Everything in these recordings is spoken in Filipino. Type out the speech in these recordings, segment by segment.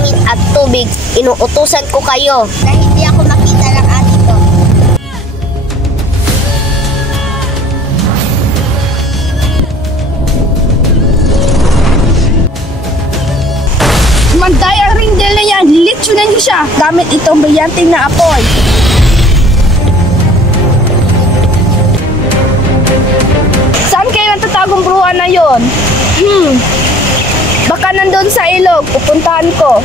hangin at tubig, inuutusan ko kayo na hindi ako makita ng ate ko. Mantay ang rindel na yan, lilitsunan niyo siya gamit itong brilyanting na apoy. Saan kayo natatagong bruha na yon? Baka nandun sa ilog, pupuntahan ko.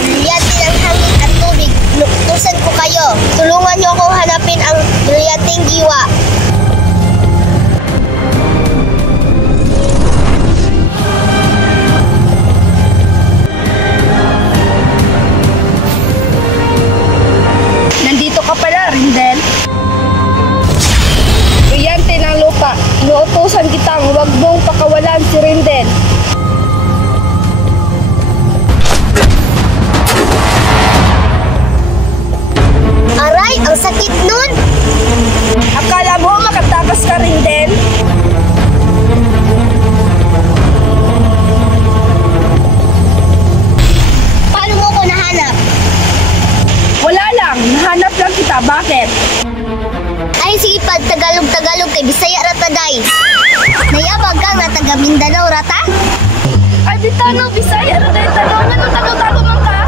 Brilyanting ang hangin at tubig, inuutusan ko kayo. Tulungan niyo ako hanapin ang brilyanting giwa. Nandito ka pala, Rindel. Brillante ng lupa. Inuutusan kitang huwag mong pakawalan si Rindel. Aray, ang sakit nun! Akala mo makatakas ka, Rindel? Paano mo ko nahanap? Wala lang. Nahanap lang kita. Bakit? Ay, sige pa, Tagalog kay Bisaya rataday. Nayabag ka nga taga Mindanao rata? Ay, Bitano, Bisaya. Tago man ka.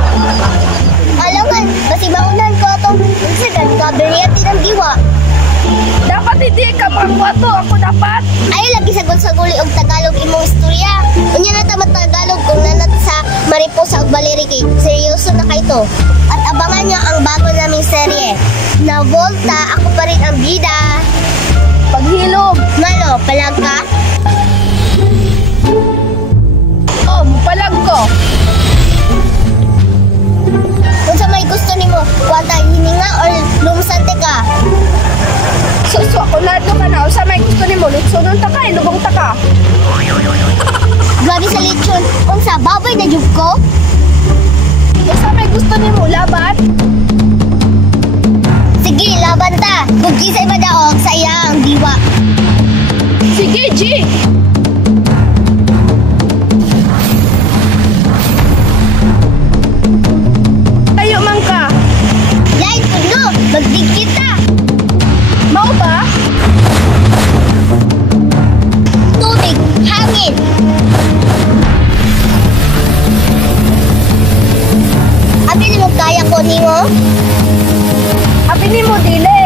Alam nga, kasi maunan ko itong sigan ka, brilyanting ng giwa. Dapat hindi ka makwato. Ako dapat. Ay, lagi sagol-saguli og Tagalog imong istorya. Unya na tama Tagalog kung nanat sa Mariposa ug Baliriki. Seryoso na kayo to. At abangan nyo ang bago naming serye. Na Volta, ako pa rin ang bida. Paghilom. Malo, palag ka? Oh, palag ko. Kung sa may gusto nimo, kwanta hininga or lumsante ka? Suso ako na ka na. Sa may gusto ni mo, lutsunon ta ka, ilubong ta ka. Grabe sa lechon. Kung sa baboy na jub ko? Sa may gusto ni mo, laban. Sige, laban ta. Kung kisay madaog sa iya ang diwa. Sige, G. Tayo man ka. Yay, puno! Magdig kita! Mau ba? Tubig, hangin! Abi mo kaya ko nimo? Abi ni mo, dili.